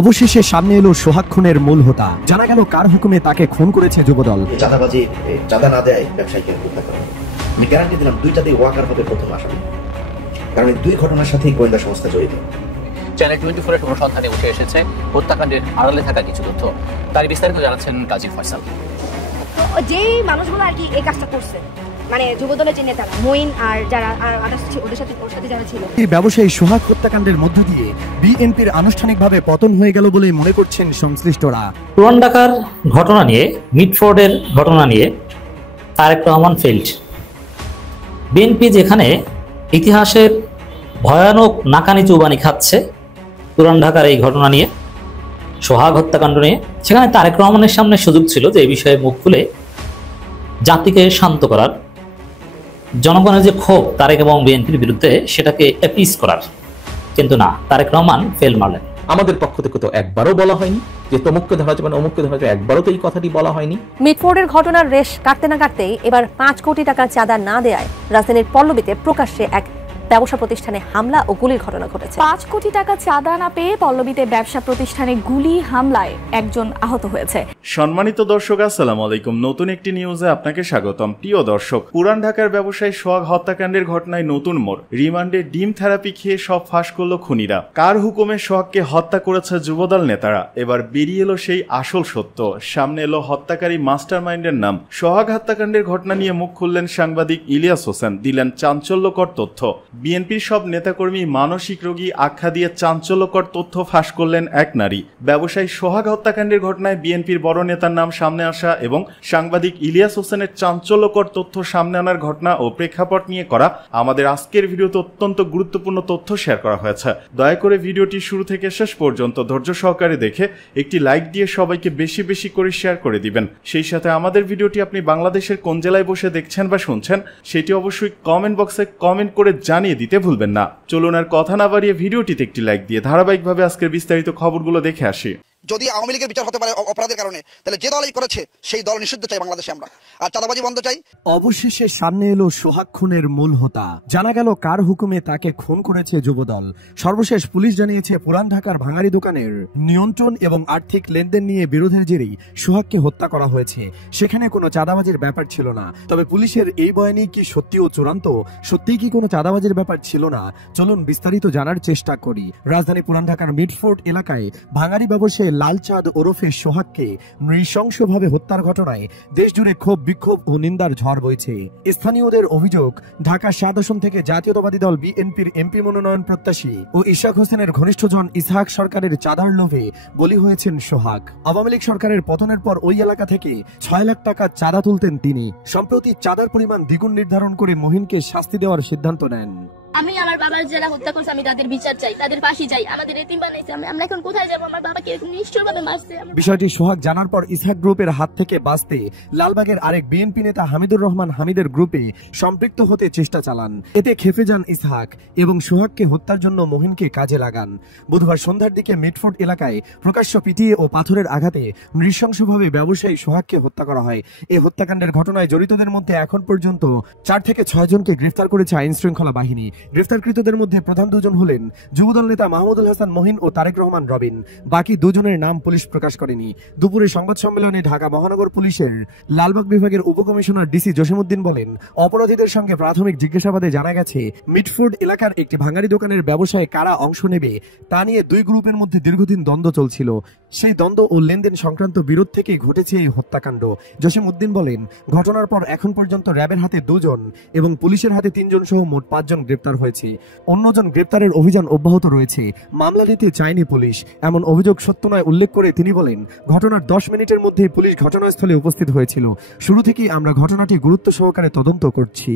অবশেষে সামনে এলো সোহাগ খুনের মূল হোতা। জানা গেল কার হুকুমে তাকে খুন করেছে যুবদল। চাঁদাবাজি, চাঁদা না দেয় ব্যবসায়ীকে হত্যা করা। আমি গ্যারান্টি দিলাম দুইটাতেই ওয়াকার হবে প্রথম আসামি, কারণ এই দুই ঘটনার সাথেই গোয়েন্দা সংস্থা জড়িত। চ্যানেল 24 এর অনুসন্ধানে উঠে এসেছে হত্যাকাণ্ডের আড়ালে থাকা কিছু তথ্য। তার বিস্তারিত জানাচ্ছেন কাজী ফয়সাল। যেই মানুষগুলো আর কি এই কাজটা করছে, মানে যুবদলের যে নেতারা মঈন আর যারা ওদের সাথে যারা ছিল, এই ব্যবসায়ী সোহাগ হত্যাকাণ্ডের মধ্য দিয়ে বিএনপির আনুষ্ঠানিকভাবে পতন হয়ে গেল বলে মনে করছেন সংশ্লিষ্টরা। পুরান ঢাকার ঘটনা নিয়ে, মিটফোর্ডের ঘটনা নিয়ে তারেক রহমান ফেল্ড। বিএনপি যেখানে ইতিহাসের ভয়ানক নাকানি চুবানি খাচ্ছে পুরান ঢাকার এই ঘটনা নিয়ে, সোহাগ হত্যাকাণ্ড নিয়ে, সেখানে তারেক রহমানের সামনে সুযোগ ছিল যে এই বিষয়ে মুখ খুলে জাতিকে শান্ত করার, জনগণের যে ক্ষোভ তারেক এবং বিএনপির বিরুদ্ধে সেটাকে অ্যাপিস করার, কিন্তু না, তারেক রহমান ফেল মারলেন। আমাদের পক্ষ থেকে তো একবারও বলা হয়নি যে তমুককে ধরা যাবে না, অমুককে ধরা যাবে, একবারও তো এই কথাটি বলা হয়নি। মিটফোর্ডের ঘটনার রেশ কাটতে না কাটতেই এবার 5 কোটি টাকা চাঁদা না দেয়ায় রাজধানীর পল্লবীতে প্রকাশ্যে এক ব্যবসা প্রতিষ্ঠানে হামলা ও গুলির ঘটনা ঘটেছে। 5 কোটি টাকা চাঁদা না পেয়ে পল্লবীতে ব্যবসা প্রতিষ্ঠানে গুলি হামলায় একজন আহত হয়েছে। সম্মানিত দর্শক, আসসালামু আলাইকুম। নতুন একটি নিউজে আপনাকে স্বাগতম। প্রিয় দর্শক, পুরান ঢাকার ব্যবসায়ী সোহাগ হত্যাকাণ্ডের ঘটনায় নতুন মোড়। রিমান্ডে ডিম থেরাপি খেয়ে সব ফাঁস করলো খুনিরা। কার হুকুমে সোহাগকে হত্যা করেছে যুবদল নেতারা? এবার বেরিয়ে এলো সেই আসল সত্য। সামনে এলো হত্যাকারী মাস্টারমাইন্ডের নাম। সোহাগ হত্যাকাণ্ডের ঘটনা নিয়ে মুখ খুললেন সাংবাদিক ইলিয়াস হোসেন, দিলেন চাঞ্চল্যকর তথ্য। বিএনপির সব নেতাকর্মী মানসিক রোগী আখ্যা দিয়ে চাঞ্চল্যকর তথ্য ফাঁস করলেন এক নারী। ব্যবসায়ী সোহাগ হত্যাকাণ্ডের ঘটনায় বিএনপির বড় নেতার নাম সামনে আসা এবং সাংবাদিক ইলিয়াস হোসেনের চাঞ্চল্যকর তথ্য সামনে আনার ঘটনা ও প্রেক্ষাপট নিয়ে করা আমাদের আজকের ভিডিওতে অত্যন্ত গুরুত্বপূর্ণ তথ্য শেয়ার করা হয়েছে। দয়া করে ভিডিওটি শুরু থেকে শেষ পর্যন্ত ধৈর্য সহকারে দেখে একটি লাইক দিয়ে সবাইকে বেশি বেশি করে শেয়ার করে দিবেন। সেই সাথে আমাদের ভিডিওটি আপনি বাংলাদেশের কোন জেলায় বসে দেখছেন বা শুনছেন সেটি অবশ্যই কমেন্ট বক্সে কমেন্ট করে জানিয়ে দিতে ভুলবেন না। চলুন আর কথা না বাড়িয়ে ভিডিওটিতে একটি লাইক দিয়ে ধারাবাহিকভাবে আজকের বিস্তারিত খবরগুলো দেখে আসি। যদি আওয়ামী লীগের বিচার হতে পারে অপরাধের কারণে, তাহলে যে দলই করেছে সেই দল নিষিদ্ধ চাই বাংলাদেশে আমরা, আর চাঁদাবাজি বন্ধ চাই। অবশেষে সামনে এলো সোহাগ খুনের মূল হোতা। জানা গেল কার হুকুমে তাকে খুন করেছে যুবদল। সর্বশেষ পুলিশ জানিয়েছে পুরান ঢাকার ভাঙারি দোকানের নিয়ন্ত্রণ এবং আর্থিক লেনদেন নিয়ে বিরোধের জেরেই সোহাগকে হত্যা করা হয়েছে। সেখানে কোনো চাঁদাবাজির ব্যাপার ছিল না। তবে পুলিশের এই বয়ানই কি সত্যি ও চূড়ান্ত? সত্যিই কি কোনো চাঁদাবাজির ব্যাপার ছিল না? চলুন বিস্তারিত জানার চেষ্টা করি। রাজধানী পুরান ঢাকার মিটফোর্ড এলাকায় ভাঙারি ব্যবসায়ী লালচাঁদ ওরফে সোহাগকে নৃশংসভাবে হত্যার ঘটনায় দেশজুড়ে ক্ষোভ, বিক্ষোভ ও নিন্দার ঝড় বইছে। স্থানীয়দের অভিযোগ, ঢাকা 7 আসন থেকে জাতীয়তাবাদী দল বিএনপির এমপি মনোনয়ন প্রত্যাশী ও ইশাক হোসেনের ঘনিষ্ঠজন ইসহাক সরকারের চাঁদার লোভে বলি হয়েছেন সোহাগ। আওয়ামী লীগ সরকারের পতনের পর ওই এলাকা থেকে 6 লাখ টাকা চাঁদা তুলতেন তিনি। সম্প্রতি চাঁদার পরিমাণ দ্বিগুণ নির্ধারণ করে মহিনকে শাস্তি দেওয়ার সিদ্ধান্ত নেন। আমি আমার বাবার যারা হত্যা করছে আমি তাদের বিচার চাই, তাদের ফাঁসি চাই। আমাদের এতিম বানাইছে, আমরা এখন কোথায় যাব? আমার বাবাকে নিষ্ঠুরভাবে মারছে। বিষয়টি সোহাগ জানার পর ইসহাক গ্রুপের হাত থেকে বাঁচতে লালবাগের আরেক বিএনপি নেতা হামিদুর রহমান হামিদের গ্রুপে সম্পৃক্ত হতে চেষ্টা চালান। এতে খেপে যান ইসহাক এবং সোহাগকে হত্যার জন্য মহিনকে কাজে লাগান। বুধবার সন্ধ্যার দিকে মিটফোর্ড এলাকায় প্রকাশ্য পিটিয়ে ও পাথরের আঘাতে নৃশংসভাবে ব্যবসায়ী সোহাগকে হত্যা করা হয়। এই হত্যাকাণ্ডের ঘটনায় জড়িতদের মধ্যে এখন পর্যন্ত 4 থেকে 6 জনকে গ্রেফতার করেছে আইন শৃঙ্খলা বাহিনী। গ্রেফতারকৃতদের মধ্যে প্রধান দুজন হলেন যুবদল নেতা মাহমুদুল হাসান মহিন ও তারেক রহমান রবিন। বাকি দুজনের নাম পুলিশ প্রকাশ করেনি। দুপুরে সংবাদ সম্মেলনে ঢাকা মহানগর পুলিশের লালবাগ বিভাগের উপকমিশনার ডিসি জসিমউদ্দিন বলেন, অপরাধীদের সঙ্গে প্রাথমিক জিজ্ঞাসাবাদে জানা গেছে মিটফোর্ড এলাকার একটি ভাঙারি দোকানের ব্যবসায় কারা অংশ নেবে তা নিয়ে দুই গ্রুপের মধ্যে দীর্ঘদিন দ্বন্দ্ব চলছিল। সেই দ্বন্দ্ব ও লেনদেন সংক্রান্ত বিরোধ থেকেই ঘটেছে এই হত্যাকাণ্ড। জসিমউদ্দিন বলেন, ঘটনার পর এখন পর্যন্ত র্যাবের হাতে 2 জন এবং পুলিশের হাতে 3 জন সহ মোট 5 জন গ্রেপ্তার হয়েছে। অন্যজন গ্রেপ্তারের অভিযান অব্যাহত রয়েছে। মামলা দিতে চায়নি পুলিশ, এমন অভিযোগ সত্য নয় উল্লেখ করে তিনি বলেন, ঘটনার 10 মিনিটের মধ্যেই পুলিশ ঘটনাস্থলে উপস্থিত হয়েছিল। শুরু থেকেই আমরা ঘটনাটি গুরুত্ব সহকারে তদন্ত করছি।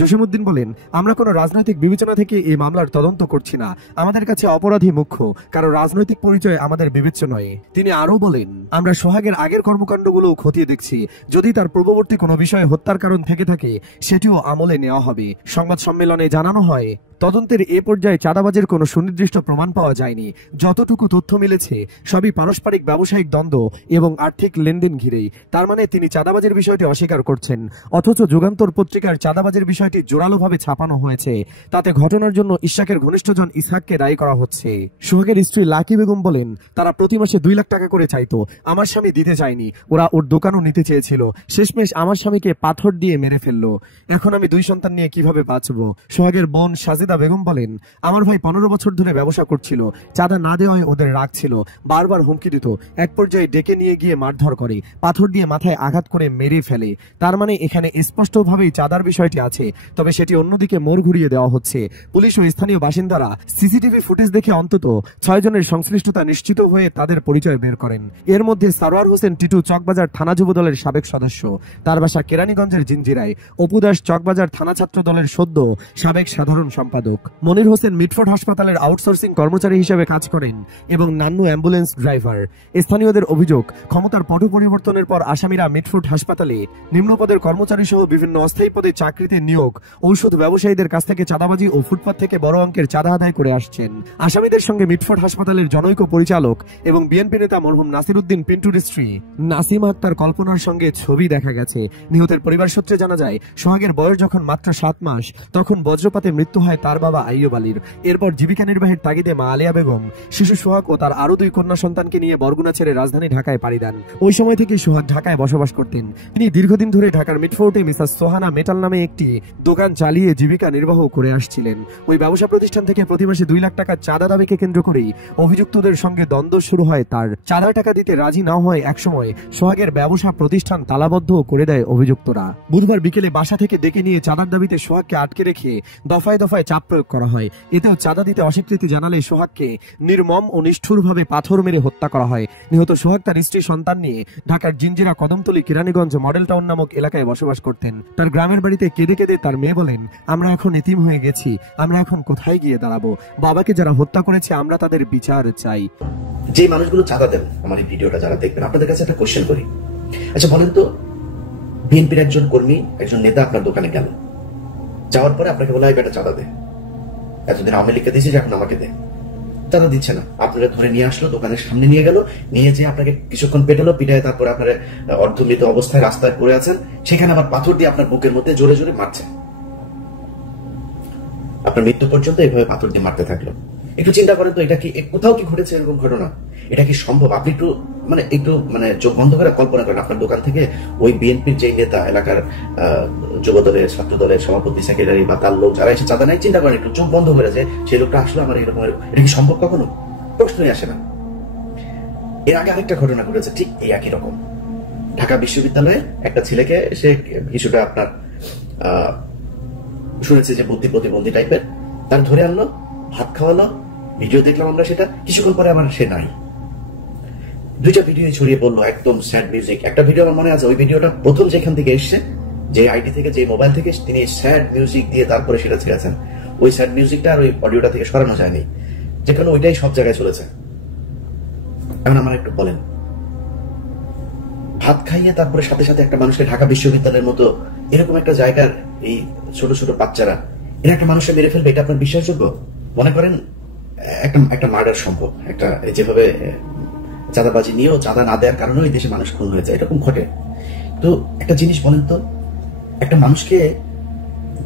জসিমউদ্দিন বলেন, আমরা কোনো রাজনৈতিক বিবেচনা থেকে এই মামলার তদন্ত করছি না। আমাদের কাছে অপরাধী মুখ্য, কারো রাজনৈতিক পরিচয় আমাদের বিবেচ্য নয়। তিনি আরো বলেন, আমরা সোহাগের আগের কর্মকাণ্ডগুলো খতিয়ে দেখছি। যদি তার পূর্ববর্তী কোনো বিষয়ে হত্যার কারণ থেকে থাকে সেটিও আমলে নেওয়া হবে। সংবাদ সম্মেলনে জানানো হয়, তদন্তের এ পর্যায়ে চাঁদাবাজের কোনো সুনির্দিষ্ট প্রমাণ পাওয়া যায়নি। যতটুকু তথ্য মিলেছে সবই পারস্পরিক ব্যবসায়িক দ্বন্দ্ব এবং আর্থিক লেনদেন ঘিরেই। তার মানে তিনি চাঁদাবাজের বিষয়টি অস্বীকার করছেন, অথচ যুগান্তর পত্রিকার চাঁদাবাজের বিষয়টি জোরালোভাবে ছাপানো হয়েছে। তাতে ঘটনার জন্য ইশাকের ঘনিষ্ঠজন ইসহাককে দায়ী করা হচ্ছে। সোহাগের স্ত্রী লাকি বেগম বলেন, তারা প্রতি মাসে 2 লাখ টাকা করে চাইতো, আমার স্বামী দিতে চায়নি, ওরা ওর দোকানও নিতে চেয়েছিল, শেষমেশ আমার স্বামীকে পাথর দিয়ে মেরে ফেললো। এখন আমি 2 সন্তান নিয়ে কিভাবে বাঁচবো? সোহাগের বোন সাজেদা বেগম বলেন, আমার ভাই 15 বছর ধরে ব্যবসা করছিল, চাঁদা না দেওয়ায় ওদের রাগ ছিল, বারবার হুমকি দিত, এক পর্যায়ে ডেকে নিয়ে গিয়ে মারধর করে, পাথর দিয়ে মাথায় আঘাত করে মেরে ফেলে। তার মানে এখানে স্পষ্টভাবেই চাঁদার বিষয়টি আছে, তবে সেটি অন্যদিকে মোড় ঘুরিয়ে দেওয়া হচ্ছে। পুলিশ ও স্থানীয় বাসিন্দারা সিসিটিভি ফুটেজ দেখে অন্তত 6 জনের সংশ্লিষ্টতা নিশ্চিত হয়ে তাদের পরিচয় বের করেন। এর মধ্যে সারোয়ার হোসেন টিটু চকবাজার থানা যুব দলের সাবেক সদস্য, তার বাসা কেরানীগঞ্জের জিঞ্জিরায়। অপু দাস চকবাজার থানা ছাত্র দলের সদ্য সাবেক সাধারণ সম্পাদক। মনির হোসেন মিটফোর্ড হাসপাতালের আউটসোর্সিং কর্মচারী হিসেবে কাজ করেন এবং নান্নু অ্যাম্বুলেন্স ড্রাইভার। স্থানীয়দের অভিযোগ, ক্ষমতার পট পরিবর্তনের পর আসামিরা মিটফোর্ড হাসপাতালে নিম্নপদের কর্মচারী সহ বিভিন্ন অস্থায়ী পদে চাকরিতে নিয়োগ, ঔষধ ব্যবসায়ীদের কাছ থেকে চাঁদাবাজি ও ফুটপাত থেকে বড় অঙ্কের চাঁদা আদায় করে আসছেন। আসামিদের সঙ্গে মিটফোর্ড হাসপাতালের জনৈক পরিচালক এবং বিএনপি নেতা মরহুম নাসিরউদ্দিন পিন্টুর স্ত্রী নাসিমা আক্তার কল্পনার সঙ্গে ছবি দেখা গেছে। নিহতের পরিবার সূত্রে জানা যায়, সোহাগের বয়স যখন মাত্র 7 মাস তখন বজ্রপাতে মৃত্যু হয় তার বাবা আইয়ুব আলীর। এরপর জীবিকা নির্বাহের তাগিদে মা আলিয়া বেগম শিশু সোহাগ ও তার আরো 2 কন্যা সন্তানকে নিয়ে বরগুনা ছেড়ে রাজধানী ঢাকায় পাড়ি দেন। ওই সময় থেকে সোহাগ ঢাকায় বসবাস করতেন। তিনি দীর্ঘদিন ধরে ঢাকার মিটফোর্টে মিসাস সোহানা মেটাল নামে একটি দোকান চালিয়ে জীবিকা নির্বাহ করে আসছিলেন। ওই ব্যবসা প্রতিষ্ঠান থেকে প্রতি মাসে 2 লাখ টাকা চাঁদা দাবিকে কেন্দ্র করেই অভিযুক্তদের সঙ্গে দ্বন্দ্ব শুরু হয় তার। চাঁদা টাকা দিতে রাজি না হয় একসময় সোহাগের ব্যবসা প্রতিষ্ঠান তালাবদ্ধ করে দেয় অভিযুক্তরা। বুধবার বিকেলে বাসা থেকে ডেকে নিয়ে চাঁদার দাবিতে সোহাগকে আটকে রেখে দফায় দফায় চাপ প্রয়োগ করা হয়। এতেও চাঁদা দিতে অস্বীকৃতি জানালে সোহাগকে নির্মম ও নিষ্ঠুরভাবে পাথর মেরে হত্যা করা হয়। নিহত সোহাগ তার স্ত্রী সন্তান নিয়ে ঢাকার জিঞ্জিরা কদমতলী কেরানীগঞ্জ মডেল টাউন নামক এলাকায় বসবাস করতেন। তার গ্রামের বাড়িতে কেঁদে কেঁদে তার মেয়ে বলেন, আমরা এখন এতিম হয়ে গেছি, আমরা এখন কোথায় গিয়ে দাঁড়াবো? বাবাকে যারা হত্যা করেছে আমরা তাদের বিচার চাই। যে মানুষগুলো চাঁদা দেন, আমার এই ভিডিওটা যারা দেখবেন, আপনাদের কাছে একটা কোশ্চেন করি। আচ্ছা বলেন তো, বিএনপির একজন কর্মী, একজন নেতা আপনার দোকানে গেল, যাওয়ার পরে আপনাকে বলা হয় বেটা চাঁদা দে, এতদিন আওয়ামী লীগকে দিয়েছি, এখন আমাকে দে। চাঁদা দিচ্ছে না, আপনারা ধরে নিয়ে আসলো, দোকানের সামনে নিয়ে গেল, নিয়ে যে আপনাকে কিছুক্ষণ পেটালো, পিটায় তারপরে আপনার অর্ধমৃত অবস্থায় রাস্তায় পড়ে আছেন, সেখানে আবার পাথর দিয়ে আপনার বুকের মধ্যে জোরে জোরে মারছে। আপনার মৃত্যু পর্যন্ত এইভাবে পাথর দিয়ে মারতে থাকলো। একটু চিন্তা করেন তো, এটা কি কোথাও কি ঘটেছে এরকম ঘটনা? এটা কি সম্ভব? আপনি একটু চোখ বন্ধ করে কল্পনা করেন, আপনার দোকান থেকে ওই বিএনপির যে নেতা, এলাকার যুব দলের, ছাত্র দলের সভাপতি, সেক্রেটারি বা তার লোক যারা এসে চাঁদা নেয়, চিন্তা করেন একটু, চোখ বন্ধ করে যে সেই লোকটা আসলো আমার এরকম, এটা কি সম্ভব? কখনো প্রশ্নই আসে না। এর আগে আরেকটা ঘটনা ঘটেছে ঠিক এই একই রকম। ঢাকা বিশ্ববিদ্যালয়ে একটা ছেলেকে, সে কিছুটা আপনার শুনেছে যে বুদ্ধি প্রতিবন্ধী টাইপের, তার ধরে আনলো, ভাত খাওয়ালো, ভিডিও দেখলাম আমরা সেটা। কিছুক্ষণ পরে আমার সে নাই, 2টা ভিডিও ছড়িয়ে পড়লো, একদম স্যাড মিউজিক। একটা ভিডিও আমার মনে আছে, ওই ভিডিওটা প্রথম যেখান থেকে এসছে, যে আইডি থেকে, যে মোবাইল থেকে, তিনি স্যাড মিউজিক দিয়ে তারপরে সেটা ছেড়েছেন। ওই স্যাড মিউজিকটা আর ওই অডিওটা থেকে সরানো যায়নি, যে কারণে ওইটাই সব জায়গায় চলেছে। এখন আমার একটু বলেন, ভাত খাইয়ে তারপরে সাথে সাথে একটা মানুষকে ঢাকা বিশ্ববিদ্যালয়ের মতো এরকম একটা জায়গার এই ছোট ছোট বাচ্চারা, এরা একটা মানুষকে মেরে ফেলবে, এটা আপনার বিশ্বাসযোগ্য? মনে করেন একটা মার্ডার সম্ভব, একটা যেভাবে চাঁদাবাজি নিয়েও চাঁদা না দেওয়ার কারণে এই দেশে মানুষ খুন হয়ে যায়, এরকম ঘটে। তো একটা জিনিস বলেন তো, একটা মানুষকে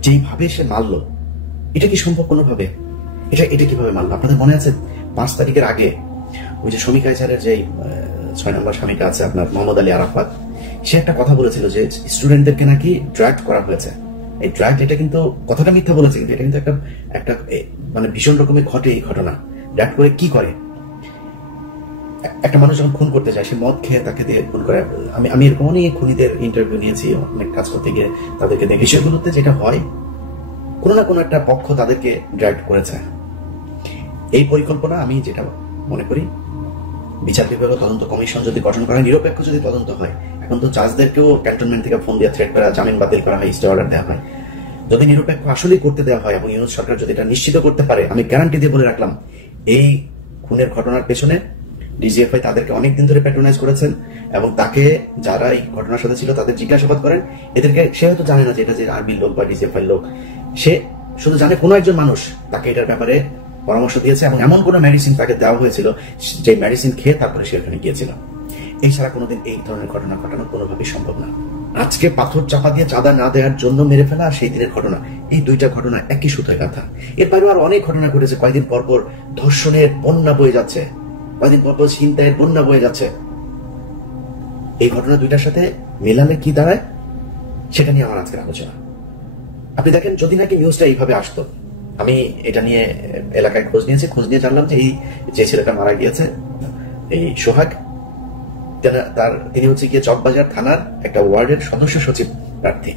যেইভাবে সে মারলো, এটা কি সম্ভব কোনোভাবে? এটা কিভাবে মারলো? আপনাদের মনে আছে 5 তারিখের আগে ওই যে শ্রমিক আইচারের যে 6 নম্বর স্বামীটা আছে আপনার, মোহাম্মদ আলী আরাফাত, সে একটা কথা বলেছিল যে স্টুডেন্টদেরকে নাকি ড্রাগ করা হয়েছে। এই ড্রাগ, এটা কিন্তু কথাটা মিথ্যা বলেছে, কিন্তু এটা কিন্তু একটা ভীষণ রকমের ঘটে এই ঘটনা। ড্রাগ করে কি করে? একটা মানুষ যখন খুন করতে যায়, সে মদ খেয়ে তাকে দিয়ে খুন করে। আমি এরকম অনেক খুনিদের ইন্টারভিউ নিয়েছি, অনেক কাজ করতে গিয়ে তাদেরকে দেখে, বিষয়গুলোতে যেটা হয়, কোনো না কোনো একটা পক্ষ তাদেরকে ড্রাগ করেছে। এই পরিকল্পনা, আমি যেটা মনে করি, বিচার বিভাগ তদন্ত কমিশন যদি গঠন করা হয়, নিরপেক্ষ যদি তদন্ত হয়, এখন তো জাজদেরকেও ক্যান্টনমেন্ট থেকে ফোন দিয়ে থ্রেট করা, জামিন বাতিল করা হয়, স্টে অর্ডার দেওয়া হয়। যদি নিরপেক্ষ আসলেই করতে দেওয়া হয় এবং ইউনুস সরকার যদি এটা নিশ্চিত করতে পারে, আমি গ্যারান্টি দিয়ে বলে রাখলাম, এই খুনের ঘটনার পেছনে ডিজিএফআই তাদেরকে অনেকদিন ধরে প্যাট্রোনাইজ করেছেন এবং তাকে যারা এই ঘটনার সাথে ছিল তাদের জিজ্ঞাসাবাদ করেন। এদেরকে, সে হয়তো জানে না যে এটা যে আর্মির লোক বা ডিজিএফআই লোক, সে শুধু জানে কোনো একজন মানুষ তাকে এটার ব্যাপারে পরামর্শ দিয়েছে এবং এমন কোনো মেডিসিন তাকে দেওয়া হয়েছিল যে মেডিসিন খেয়ে তারপরে সে ওখানে গিয়েছিল। এছাড়া কোনোদিন এই ধরনের ঘটনা ঘটানো কোনোভাবেই সম্ভব না। আজকে পাথর চাপা দিয়ে চাঁদা না দেওয়ার জন্য মেরে ফেলা আর সেই দিনের ঘটনা, এই দুইটা ঘটনা একই সুতোয় গাঁথা। এর বাইরেও আর অনেক ঘটনা ঘটেছে। কয়েকদিন পরপর ধর্ষণের বন্যা বয়ে যাচ্ছে, কয়েকদিন পরপর ছিনতাইয়ের বন্যা বয়ে যাচ্ছে। এই ঘটনা দুইটার সাথে মেলালে কি দাঁড়ায় সেটা নিয়ে আমার আজকের আলোচনা। আপনি দেখেন, যদি নাকি নিউজটা এইভাবে আসতো, আমি এটা নিয়ে এলাকায় খোঁজ নিয়ে জানলাম যে এই যে ছেলেটা মারা গিয়েছে, এই সোহাগ, তিনি হচ্ছে গিয়ে চকবাজার থানার একটা ওয়ার্ডের সদস্য সচিব প্রার্থী।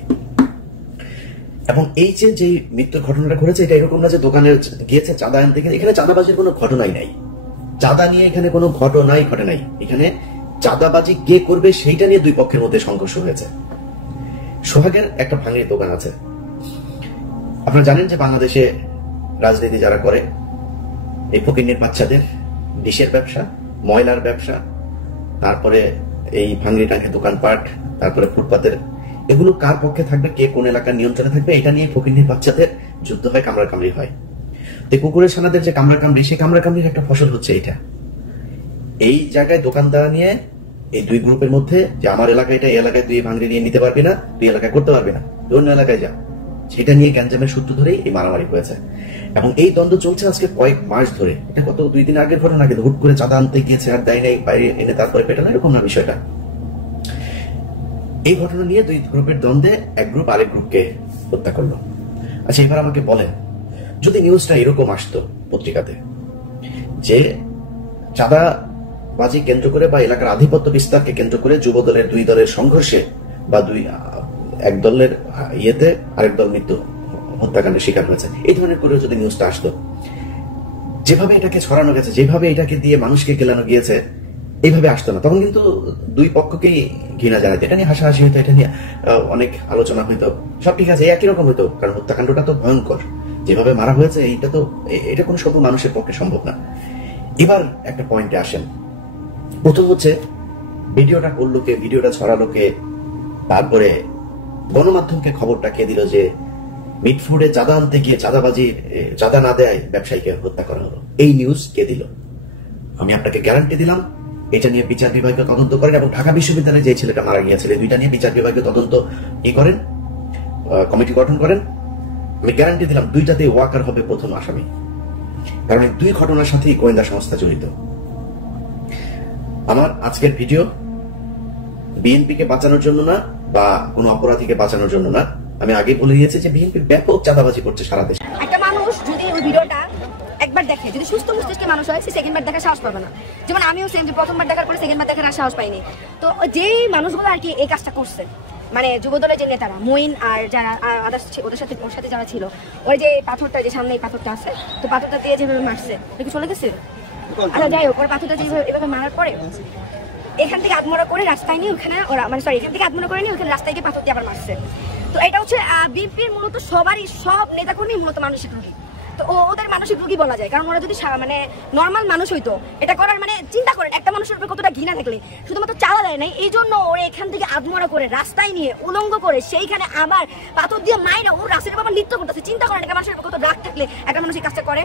এবং এই যে মৃত্যুর ঘটনাটা ঘটেছে, এটা এরকম না যে দোকানে গিয়েছে চাঁদা আনতে গিয়ে। এখানে চাঁদাবাজির কোনো ঘটনাই নাই, চাঁদা নিয়ে এখানে কোনো ঘটনাই ঘটে নাই। এখানে চাঁদাবাজি কে করবে সেইটা নিয়ে দুই পক্ষের মধ্যে সংঘর্ষ হয়েছে। সোহাগের একটা ভাঙড়ির দোকান আছে। আপনারা জানেন যে বাংলাদেশে রাজনীতি যারা করে, এই ফকিন্নির বাচ্চাদের ডিশের ব্যবসা, ময়লার ব্যবসা, তারপরে এই ভাঙড়ি টাঙ্গে দোকানপাট, তারপরে ফুটপাতের, এগুলো কার পক্ষে থাকবে, কে কোন এলাকার নিয়ন্ত্রণে থাকবে, এটা নিয়ে ফকিন্নির বাচ্চাদের যুদ্ধ হয়, কামড়াকামড়ি হয়। তো কুকুরের ছানাদের যে কামড়াকামড়ি, সেই কামড়াকামড়ির একটা ফসল হচ্ছে এটা। এই জায়গায় দোকানদার নিয়ে এই দুই গ্রুপের মধ্যে, যে আমার এলাকায় এটা, এই এলাকায় তুই ভাঙড়ি নিয়ে নিতে পারবি না, তুই এলাকায় করতে পারবি না, তুই অন্য এলাকায় যা, সেটা নিয়ে গ্যাঞ্জামের সূত্র ধরেই এই মারামারি হয়েছে। এবং এই দ্বন্দ্ব চলছে আজকে কয়েক মাস ধরে। এটা কত 2 দিন আগের ঘটনা, কিন্তু হুট করে চাঁদা আনতে গিয়েছে আর দেয় নাই, বাইরে এনে তারপরে পেটানো, এরকম না বিষয়টা। এই ঘটনা নিয়ে দুই গ্রুপের দ্বন্দ্বে এক গ্রুপ আরেক গ্রুপকে হত্যা করলো। আচ্ছা, এবার আমাকে বলেন, যদি নিউজটা এরকম আসতো পত্রিকাতে যে চাঁদাবাজি কেন্দ্র করে বা এলাকার আধিপত্য বিস্তারকে কেন্দ্র করে যুব দলের দুই দলের সংঘর্ষে বা এক দলের ইয়েতে আরেক দল মৃত্যু হত্যাকাণ্ডের শিকার হয়েছে, এই ধরনের করেও যদি নিউজটা আসতো, যেভাবে এটাকে ছড়ানো গেছে, যেভাবে এটাকে দিয়ে মানুষকে কেলানো গিয়েছে, এইভাবে আসতো না। তখন কিন্তু দুই পক্ষকেই ঘৃণা জানাতো, এটা নিয়ে হাসাহাসি হইতো, এটা নিয়ে অনেক আলোচনা হইতো, সব ঠিক আছে, একই রকম হইতো। কারণ হত্যাকাণ্ডটা তো ভয়ঙ্কর, যেভাবে মারা হয়েছে, এটা কোনো সব মানুষের পক্ষে সম্ভব না। এবার একটা পয়েন্টে আসেন। প্রথম হচ্ছে, ভিডিওটা করলো কে, ভিডিওটা ছড়ালো কে, তারপরে গণমাধ্যমকে খবরটা কে দিল যে মিটফুডে চাঁদা আনতে গিয়ে চাঁদা না দেয় ব্যবসায়ীকে হত্যা করা হলো, এই নিউজ কে দিল? আমি আপনাকে গ্যারান্টি দিলাম, এটা নিয়ে বিচার বিভাগীয় তদন্ত করেন এবং ঢাকা বিশ্ববিদ্যালয়ে যে ছেলেটা মারা গিয়েছিল, দুইটা নিয়ে বিচার বিভাগীয় তদন্ত করেন, কমিটি গঠন করেন। আমি গ্যারান্টি দিলাম দুইটাতেই ওয়াকার হবে প্রথম আসামি। কারণ এই দুই ঘটনার সাথেই গোয়েন্দা সংস্থা জড়িত। আমার আজকের ভিডিও বিএনপিকে বাঁচানোর জন্য না বা কোনো অপরাধীকে বাঁচানোর জন্য না। আমি আগে বলে দিয়েছি যে বিএনপি ব্যাপক চাঁদাবাজি করছে সারা দেশে। একটা মানুষ যদি ওই ভিডিওটা একবার দেখে, যদি সুস্থ মস্তিষ্কের মানুষ হয়, সে সেকেন্ডবার দেখার সাহস পাবে না। যেমন আমিও সেম, যে প্রথমবার দেখার পরে সেকেন্ডবার দেখার সাহস পাইনি। তো যেই মানুষগুলো আর কি এই কাজটা করছে, মানে যুবদলের যে নেতারা, মঈন আর যারা ওদের সাথে যারা ছিল, ওই যে পাথরটা, যে সামনে এই পাথরটা আছে, তো পাথরটা দিয়ে যেভাবে মারছে, কি চলে গেছে? আচ্ছা, যাই হোক, ওর পাথরটা এভাবে মারার পরে এখান থেকে আত্মরা করে রাস্তায় নিয়ে ওখানে ওরা, মানে সরি, এখান থেকে আত্মরা করে নিয়ে ওখানে রাস্তায় গিয়ে পাথর দিয়ে আবার মারছে। তো এটা হচ্ছে বিএনপির মূলত সব নেতাকর্মী মূলত মানসিক রোগী। তো ওদের মানসিক রোগী বলা যায়, কারণ ওরা যদি মানে নর্মাল মানুষ হইতো, এটা করার, মানে চিন্তা করেন একটা মানুষের উপর কতটা ঘৃণা থাকলে, শুধুমাত্র চালা দেয় নাই, এই জন্য ওরা এখান থেকে আত্মরা করে রাস্তায় নিয়ে উলঙ্গ করে সেইখানে আবার পাথর দিয়ে মাইরা ও রাস্তার বাবা নৃত্য করতেছে। চিন্তা করেন একটা মানুষের উপর কত রাগ থাকলে একটা মানুষ এই কাজটা করে।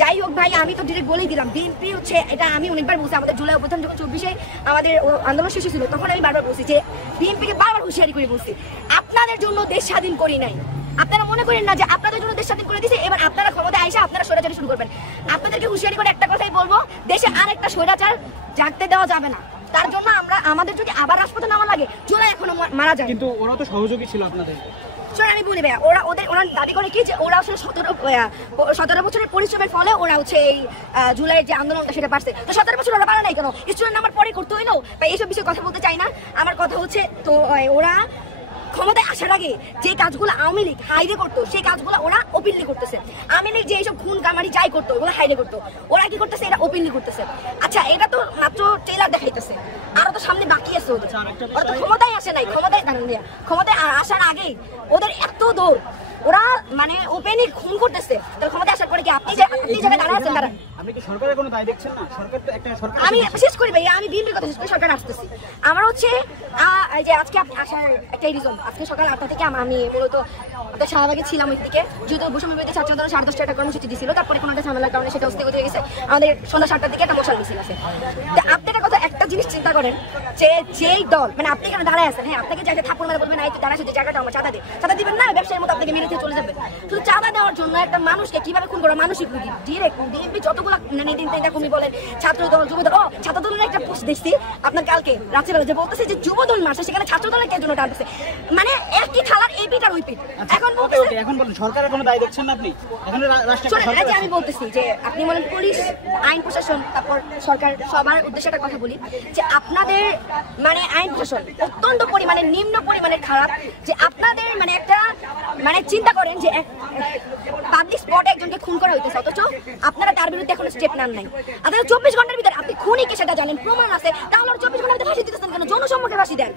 যাই হোক ভাই, আমি তো ডিরেক্ট বলেই দিলাম, বিএনপি হচ্ছে, এটা আমি অনেকবার বলছি, আমাদের জুলাই অভ্যুত্থান যখন 24-এ আমাদের আন্দোলন শেষ ছিল, তখন আমি বারবার বলছি যে বিএনপিকে বারবার হুঁশিয়ারি করে বলছি, আপনাদের জন্য দেশ স্বাধীন করি নাই। আপনারা মনে করেন না যে আপনাদের জন্য দেশ স্বাধীন করে দিয়েছে, এবার আপনারা ক্ষমতায় আইসা আপনারা স্বৈরাচারী শুরু করবেন। আপনাদেরকে হুঁশিয়ারি করে একটা কথাই বলবো, দেশে আরেকটা স্বৈরাচার জাগতে দেওয়া যাবে না। তার জন্য আমাদের যদি আবার রাজপথে নামা লাগে, জুলাই এখনো মারা যায়। কিন্তু ওরা তো সহযোগী ছিল আপনাদের। আমি বলি ভাইয়া, ওরা দাবি করে কি যে ওরা আসলে 17 বছরের পরিশ্রমের ফলে ওরা হচ্ছে এই জুলাইয়ের যে আন্দোলনটা সেটা পারছে। তো 17 বছর ওরা পারে নাই কেন? স্টুডেন্ট নাম্বার পরে করতে হইলো বা এইসব বিষয়ে কথা বলতে চাই না। আমার কথা হচ্ছে, তো ওরা ক্ষমতায় আসার আগে যে কাজগুলো আওয়ামী লীগ হাইরে করতো, সেই কাজগুলো ওরা ওপেনলি করতেছে। আওয়ামী লীগ যে এইসব খুন কামারি যাই করতো, ওগুলো হাইরে করতো, ওরা কি করতেছে? এটা ওপেনলি করতেছে। আচ্ছা, এটা তো মাত্র ট্রেলার দেখাইতেছে, আরো তো সামনে বাকি আছে। ওরা তো ক্ষমতায় আসে নাই, ক্ষমতায় আসার আগেই ওদের এত দৌড়, ওরা মানে ওপেনলি খুন করতেছে। তাহলে ক্ষমতায় আসার পরে কি আপনি যারা দাঁড়া আছেন, আপনি কি সরকারের কোনো দায় দেখছেন না? সরকার তো একটা সরকার। আমি শেষ করি ভাই, আমি বিএনপির কথা শেষ করে সরকার আসতেছি। আমার হচ্ছে এই যে আজকে আপনি আসার একটাই রিজন, আজকে সকাল 8টা থেকে আমি মূলত আমাদের শাহবাগে ছিলাম ওই দিকে, যেহেতু বৈষম্য বিরোধী ছাত্র আন্দোলন 10:30 একটা কর্মসূচি দিছিল, তারপরে কোনো একটা ঝামেলার কারণে সেটা স্থগিত হয়ে গেছে। আমাদের সন্ধ্যা 7টার দিকে একটা মশাল মিছিল আছে। তো আপনি একটা কথা, একটা জিনিস চিন্তা করেন যে যেই দল, মানে আপনি এখানে দাঁড়ায় আছেন, হ্যাঁ আপনাকে জায়গায় থাপ্পড় মারা বলবেন, এই তো দাঁড়ায় যে জায়গাটা আমার চাঁদা দে, চাঁদা দিবেন না, ব্যবসায়ীর মতো আপনাকে মেরে দিয়ে চলে যাবে। শুধু চাঁদা দেওয়ার জন্য একটা মানুষকে কিভাবে খুন করা, মানসিক রোগী ডিরেক্ট। বিএনপি যতগুলো কমি বলেন, ছাত্র দল, যুব দল, ছাত্র দলের একটা পোস্ট দেখছি আপনার কালকে রাত্রিবেলা, যে বলতেছে যে যুব দল মারছে, সেখানে ছাত্র দলের কে জন্য টানতেছে, মানে একই থালার এই পিঠ আর ওই পিঠ। এখন এখন বলেন সরকারের কোনো দায় দেখছেন না আপনি? এখন রাষ্ট্র, আমি বলতেছি যে আপনি বলেন পুলিশ, আইন প্রশাসন, তারপর সরকার, সবার উদ্দেশ্যে একটা কথা বলি যে আপনাদের মানে আইন প্রশাসন অত্যন্ত পরিমাণে নিম্ন পরিমাণের খারাপ, যে আপনাদের মানে একটা মানে চিন্তা করেন যে পাবলিক স্পটে একজনকে খুন করা হইতেছে, অথচ আপনারা তার বিরুদ্ধে কোনো স্টেপ নেন নাই। আপনারা 24 ঘন্টার ভিতরে আপনি খুনি কে সেটা জানেন, প্রমাণ আছে, তাহলে 24 ঘন্টার ভিতরে ফাঁসি দিতেছেন কেন? জনসম্মুখে ফাঁসি দেন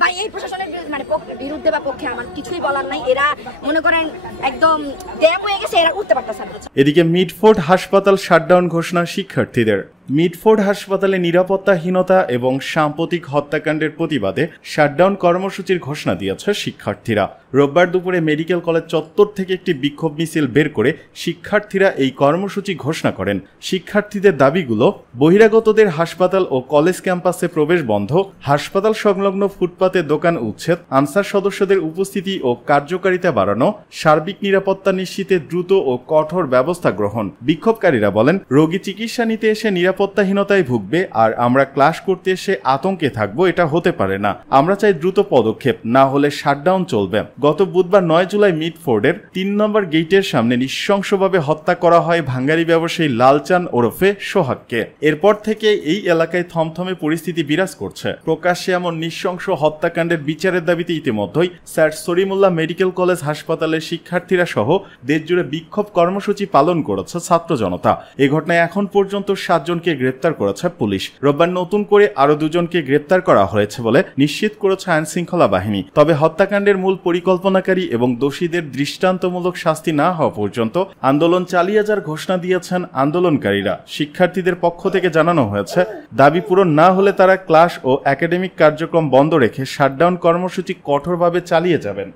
ভাই। এই প্রশাসনের মানে বিরুদ্ধে বা পক্ষে আমার কিছুই বলার নাই। এরা মনে করেন একদম ড্যাম হয়ে গেছে, এরা উঠতে পারতেছে না। এদিকে মিডফোর্ড হাসপাতাল শাটডাউন ঘোষণা শিক্ষার্থীদের। মিডফোর্ড হাসপাতালে নিরাপত্তাহীনতা এবং সাম্প্রতিক হত্যাকাণ্ডের প্রতিবাদে শাটডাউন কর্মসূচির ঘোষণা দিয়েছে শিক্ষার্থীরা। রোববার দুপুরে মেডিকেল কলেজ চত্বর থেকে একটি বিক্ষোভ মিছিল বের করে শিক্ষার্থীরা এই কর্মসূচি ঘোষণা করেন। শিক্ষার্থীদের দাবিগুলো বহিরাগতদের হাসপাতাল ও কলেজ ক্যাম্পাসে প্রবেশ বন্ধ, হাসপাতাল সংলগ্ন ফুটপাতে দোকান উচ্ছেদ, আনসার সদস্যদের উপস্থিতি ও কার্যকারিতা বাড়ানো, সার্বিক নিরাপত্তা নিশ্চিতে দ্রুত ও কঠোর ব্যবস্থা গ্রহণ। বিক্ষোভকারীরা বলেন, রোগী চিকিৎসা নিতে এসে নিরাপত্তাহীনতায় ভুগবে, আর আমরা ক্লাস করতে এসে আতঙ্কে থাকবো, এটা হতে পারে না। আমরা চাই দ্রুত পদক্ষেপ, না হলে শাটডাউন চলবে। গত বুধবার 9 জুলাই মিডফোর্ডের 3 নম্বর গেটের সামনে নৃশংসভাবে হত্যা করা হয় ভাঙ্গারি ব্যবসায়ী লালচান ওরফে সোহাগকে। এরপর থেকে এই এলাকায় থমথমে পরিস্থিতি বিরাজ করছে। প্রকাশ্যে এমন নৃশংস হত্যাকাণ্ডের বিচারের দাবিতে ইতিমধ্যেই স্যার সলিমুল্লাহ মেডিকেল কলেজ হাসপাতালের শিক্ষার্থীরা সহ দেশজুড়ে বিক্ষোভ কর্মসূচি পালন করেছে ছাত্র জনতা। এ ঘটনায় এখন পর্যন্ত 7 জনকে গ্রেপ্তার করেছে পুলিশ। রোববার নতুন করে আরো 2 জনকে গ্রেপ্তার করা হয়েছে বলে নিশ্চিত করেছে আইন শৃঙ্খলা বাহিনী। তবে হত্যাকাণ্ডের মূল পরিকল্পনাকারী এবং দোষীদের দৃষ্টান্তমূলক শাস্তি না হওয়া পর্যন্ত আন্দোলন চালিয়ে যাওয়ার ঘোষণা দিয়েছেন আন্দোলনকারীরা। শিক্ষার্থীদের পক্ষ থেকে জানানো হয়েছে, দাবি পূরণ না হলে তারা ক্লাস ও একাডেমিক কার্যক্রম বন্ধ রেখে শাটডাউন কর্মসূচি কঠোরভাবে চালিয়ে যাবেন।